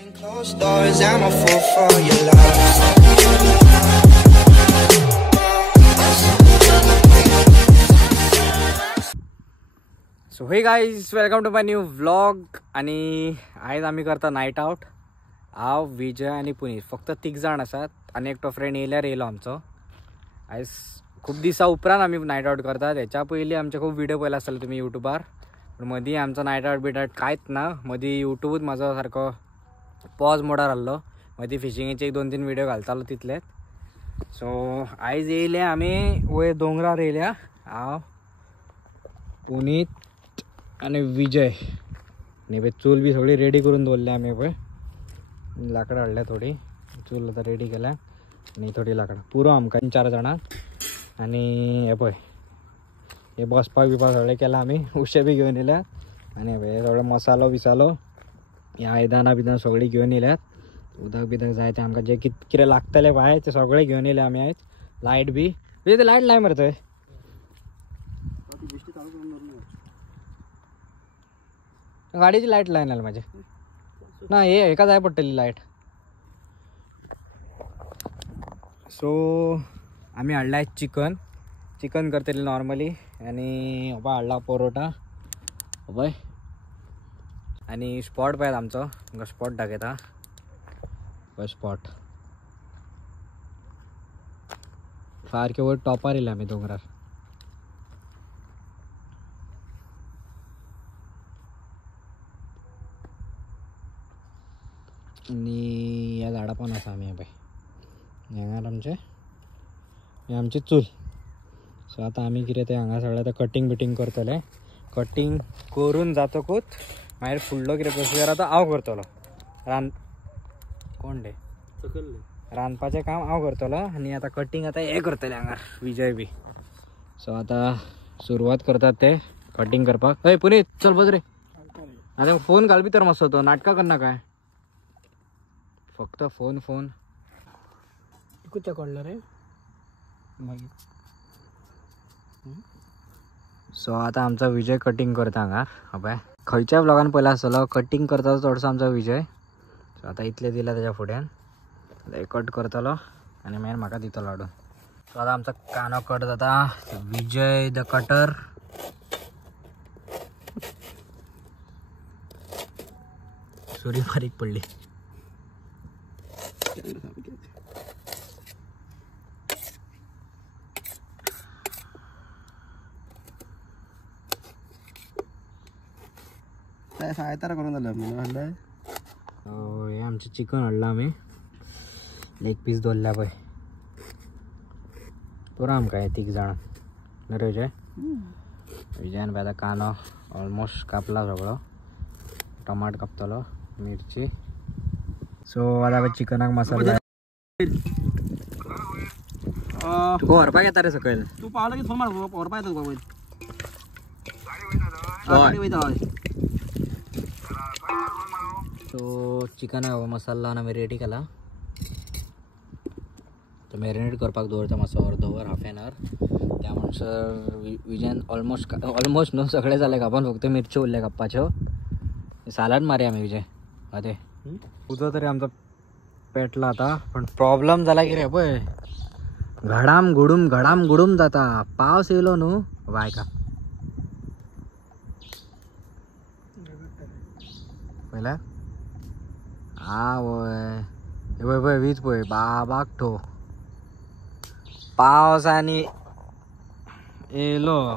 Closed doors, I'm a fool for your love. So hey guys, welcome to my new vlog. आणि आज आम्ही करता night out. हांव, विजय आणि पुनीत फक्त 3 जाण आसात आणि एकटो फ्रेंड येयल्यार येयलो आमचो. आयज खूप दिसा उपरांत आमी नाईट आउट करतात. हेच्या पयलीं आमचे खूप व्हिडिओ पळयला आसतले तुमी युट्यूबार, पण मदीं आमचो नाईट आउट बिट आउट कांयच ना. मदीं युट्यूबूच म्हाजो सारको पॉज मोडार आहलो. मदीं फिशिंगेचे 1-2-3 व्हिडिओ घालतालो तितलेच. सो आयज येयले आमी वयर दोंगरार येयल्या. हांव, पुनीत आणि विजय. आणि पळय चूल बी सगळी रेडी करून दवरल्या आमी. पळय लाकडां हाडल्या, थोडी चूल आतां रेडी केल्या आणि थोडी लाकडां पुरो आमकां 4 जाणां. आणि हे पळय, हे बसपाक बिपाक सगळें केलां आमी. उशे बी घेवन येयल्यात. आणि हे सगळो मसालो बिसालो, हे आयदनां बिदां सगळीं घेवन येयल्यात. उदक बिदक जाय तें आमकां जे कितें लागतलें बाय तें सगळें घेवन येयलें आमी आयज. लायट बी ते लायट लाय मरे थंय. गाडीची लायट लाय नाल्या म्हाजे ना, हे एका जाय पडटली लायट. सो आमी हाडला चिकन करतली नॉर्मली. आणि बाबा हाडला परोटा पळय. आणि स्पॉट पळय आमचो, तुमकां स्पॉट दाखयता. पळय स्पॉट सारके वयर टॉपार येयले आमी दोंगरार. आणि ह्या झाडां पण आसा आमी. हे पळय हांगार आमची चूल. सो आतां आमी कितें तें हांगा सगळें आतां कटींग बिटींग करतले. कटींग करून जातकूच मागीर फुडलो कितें प्रोसिजर आतां हांव करतलो. कोण रे रांदपाचें काम हांव करतलो. आणि आतां कटींग आतां हे करतले हांगा विजय बी. सो आतां सुरवात करतात ते कटींग करपाक. हय पुनीत चल बस रे. आतां फोन घाल भितर मातसो, तो नाटकां करना काय, फक्त फोन कुठच्या कडलो रे मागीर. सो आतां आमचा विजय कटींग करता हांगा. हबय खंयच्या ब्लॉगान पयला आसतलो, कटींग करता चडसो आमचा विजय. सो आतां इतले दिला तेज्या फुड्यान कट करतलो आणि मागीर म्हाका दितलो हाडून. सो आतां आमचा कानो कट जाता. विजय द कटर. सुरी बारीक पडली. सायतारा करून जालें. हे आमचें चिकन हाडलां आमी. लेग पीस दवरल्या पळय. पुरो आमकां हे 3 जाणां न्हू विजय. विजयान आतां कांदो ऑलमोस्ट कापला सगळो. टमाट कापतलो, मिरची. सो आतां चिकनाक मसाला व्हरपाक येता रे सकयल. तू पावलो की फोन मार, व्हरपा येता तुका. सो चिकनाक मसाला लावन आमी रेडी केला. तो मॅरिनेट करपाक दवरता मातसो अर्दवर, हाफ एन अवर. त्या म्हणसर विजयान ऑलमोस्ट न्हू सगळें जालें कापून, फक्त मिरच्यो उरल्या कापपाच्यो. सालाड मारया आमी विजय. अरे उदक तरी आमचो पेटला आता. पण प्रॉब्लेम जाला कितें पळय, घडाम गुडूम जाता. पावस येयलो न्हू बायका पळयला. वय पळय वीज पळय बाबाक ठो. पावस आनी येयलो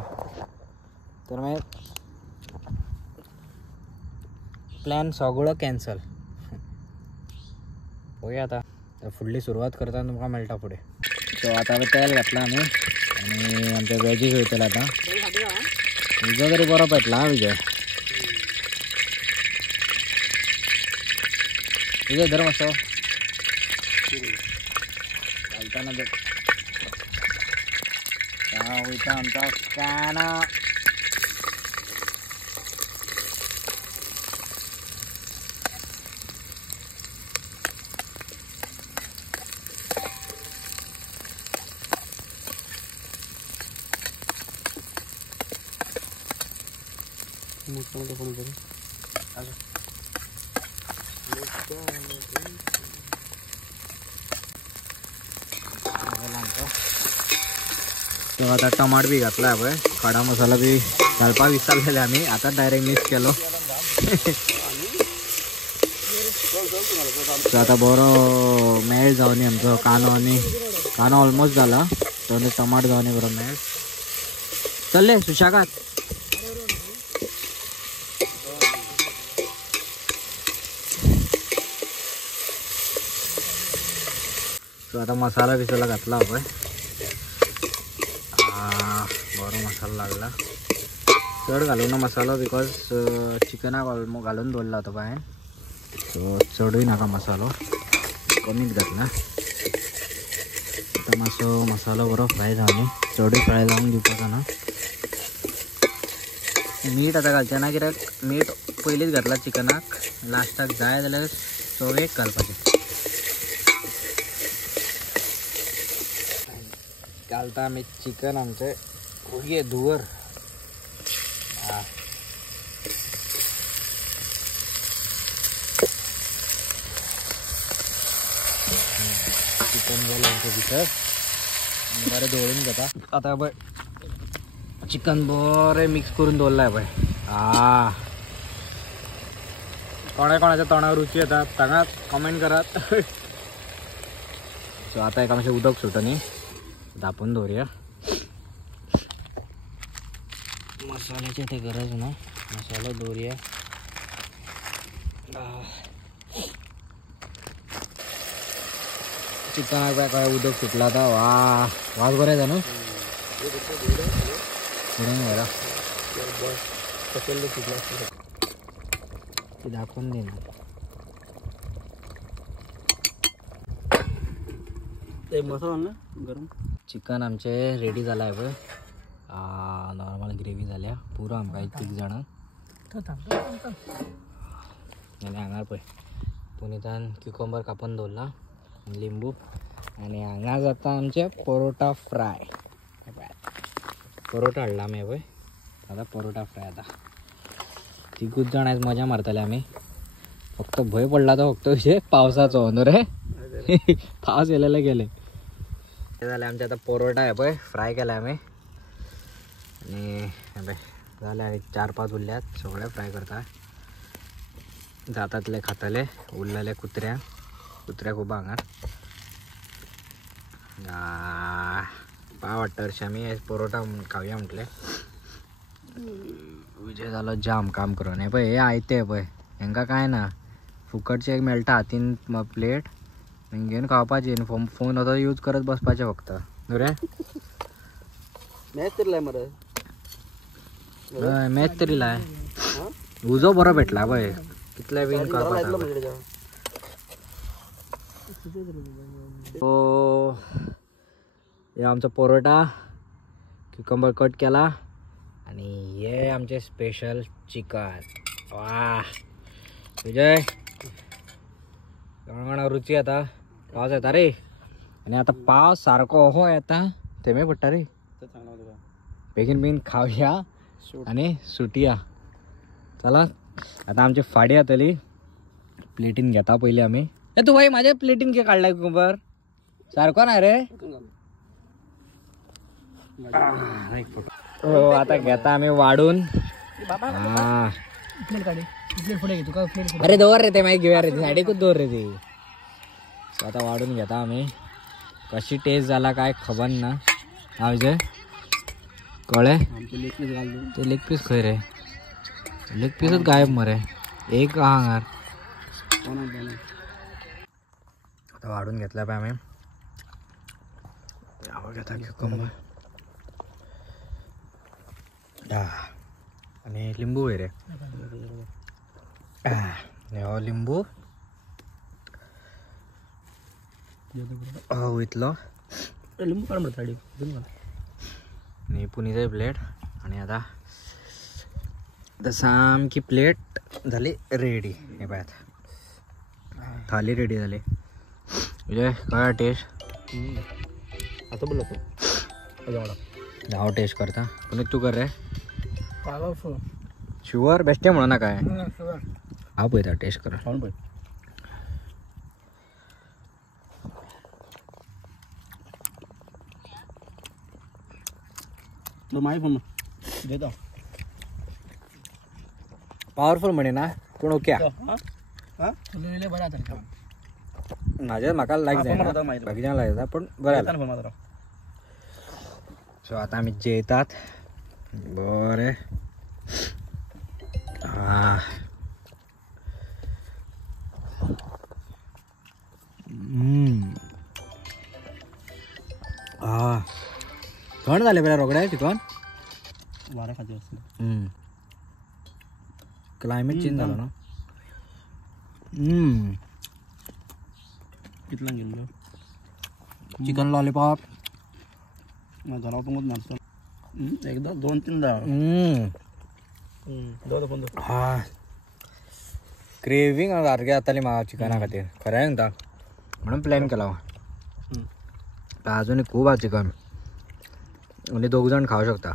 तर मागीर प्लॅन सगळो कॅन्सल. पळया आतां फुडली सुरवात करता तुमकां मेळटा फुडें. सो आतां तेल घातलां आमी आनी आमचे वॅजीस वयतले आतां. विजय तरी बरो पेटला हा विजय. विजय धर मातसो घालताना वयता आमचा कांदो. तर आता टमाट बी घातला आपण, खडा मसाला बी घालपा विसरलेले आम्ही, आता डायरेक्ट मिक्स केलो. तर आता बरो मेळ जावन आमचो कानो ऑलमोस्ट झाला. तर टमाट जावन बरो मेळ चलले सुशागात. सो आता मसाला बिसाला घातला आपण. बरो मसाला लागला. चड घालून ना मसालो बिकॉज चिकनाक घालून दवरला होता बाहेर. सो चडूय नाका मसालो, कमीच घातला. आता मातसो मसालो बरो फ्राय जावनी, चडूय फ्राय जावंक दिवपाचो ना. मीठ आता घालचें ना, कित्याक मीठ पयलींच घातला चिकनाक. लास्टाक जाय जाल्यार चवेक घालपाचें. घालता आमी चिकन आमचें उगे धुवर. चिकन गेलं आमच्या भितर, बरें दवरून घेता. आता पळय चिकन बरें मिक्स करून दवरलाय पळय. कोणाच्या तोंडार रुची येतात सांगात, कमेंट करात. सो आता एका मातशें उदक सुटनी, धापून दवरया. मसाल्याची ते गरज ना, मसालो दवरया. चिकनाक काय उदक सुटला आता. वास बरें येता न्हू. ते दाखवून दे ना. मसाला ना गरम. चिकन आमचे रेडी जाला आहे पळय. नॉर्मल ग्रेवी जाल्या पुरो आमकां 3 जाणांक. आनी हांगा पळय पुनितान क्युकंबर कापून दवरला, लिंबू. आनी हांगा जाता आमचे परोटा फ्राय. परोटा हाडला आमी पळय. आता परोटा फ्राय. आता 3 जाण आयज मजा मारतले आमी. फक्त भंय पडला तो फक्त विशय पावसाचो न्हू रे. पावस येयलेले गेले. ते जाले आमचे आता परोटा आहे पळय, फ्राय केला आमी. आनी पळय जाले आनी 4-5 उरल्यात, सगळे फ्राय करता. जातातले खातले, उरलेले कुत्र्याक उबा हांगा. पाव वाटता हरशीं आमी परोटा खावया म्हटले. विजय जालो जाम काम करून. हे पळय हे आयते पळय, हांकां कांय ना, फुकटचे एक मेळटा हातीन प्लेट, घेवन खावपाची. फोन आतां यूज करत बसपाचें फक्त न्हू रे. मॅच तरी लाय मरे. हय मॅच तरी लाय. उजो बरो भेटला पळय, कितले बीन करपाक. सो हे आमचो परोटा क्युकंबर कट केला. आणि हे आमचे स्पेशल चिकन. वा विजय गणगणा रुची. आता पावस येता रे. आणि आता पावस सारको हो येता, थेंबे पडटा रे. बेगीन खावया आणि सुटया. चला आता आमची फाडी जातली. प्लेटीन घेता पयली आमी. तू भाई माझ्या प्लेटीन घे काढलाय कुंबर सारको ना रे. हो आता घेता आम्ही वाढून. अरे दोर रे ते माहिती घेऊया रे, साडीकूच दोर रे ते. आता वाढून घेता आम्ही. कशी टेस्ट झाला काय खबर ना. हा विजय कळे ते लेग पीस खंय रे. लेग पीसच गायब मरे. एक हांगार आता वाढून घेतला पाय आम्ही. घेता क्युकंबर आणि लिंबू वय रे. हो लिंबू हो इतलो लिंबू काढ मरे साडी. आणि पुनीची प्लेट. आणि आता सामकी प्लेट झाली रेडी. हे पाय थाली रेडी झाली. विजय काय टेस्ट आता बोल जाओ टेस्ट करता. पुनीत तू कर रे. शुअर बेस्ट आहे म्हणू ना काय. हा पळयता टेस्ट कर. तो माही फोन देतो पॉवरफुल म्हणे ना पूण ओके बरं आता माझ्या म्हाका लायक जायना बाकीच्यांक लायक जाता पूण बरें जालें. फोन मात्र सो आतां आमी जेयतात बरें. थंड जालें बरें रोखडें चिकन. वाऱ्या खाती असतं क्लायमेट चेंज जालो न्हू. कितल्यां गेल्लो चिकन लॉलीपॉप घरा वचूंकूच नासता एकदा 2-3दा दो फोन क्रेविंग सारकी जाताली म्हाका चिकना खातीर खरें सांगता म्हणून प्लॅन केला अजूनय खूब आसा चिकन म्हणजे 2 जाण खावं शकता.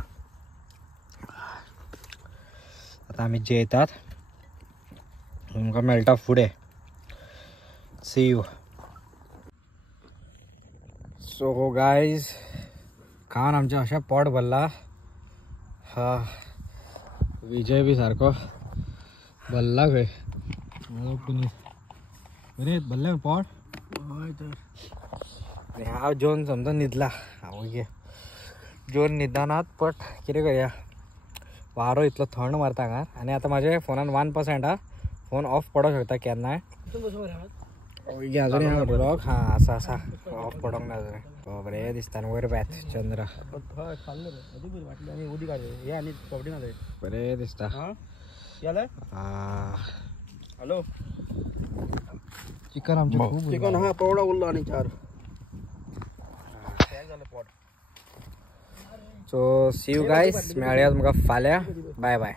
आतां आमी जेयतात तुमकां मेळटा फुडें. सी यू. सो गायज खावन आमचें अशें पोट भरला. विजय बी सारको भरला खंय बरें भरलें पोट. हांव जेवन समजा न्हिदला. हांव जेवन न्हिदनात बट कितें करया वारो इतलो थंड मारता हांगा आनी आतां म्हाज्या फोनान 1% आहा. फोन ऑफ पडोंक शकता केन्नाय. अजून ब्लॉग आसा ऑफ पडोंक ना अजून. बरें दिसता वयर बेत चंद्र बरें दिसता. हॅलो चिकन आमचें खूब चिकन हा पवडा उरलो आणि 4 सो सी यू गायज. मेळया तुमकां फाल्यां. Bye bye.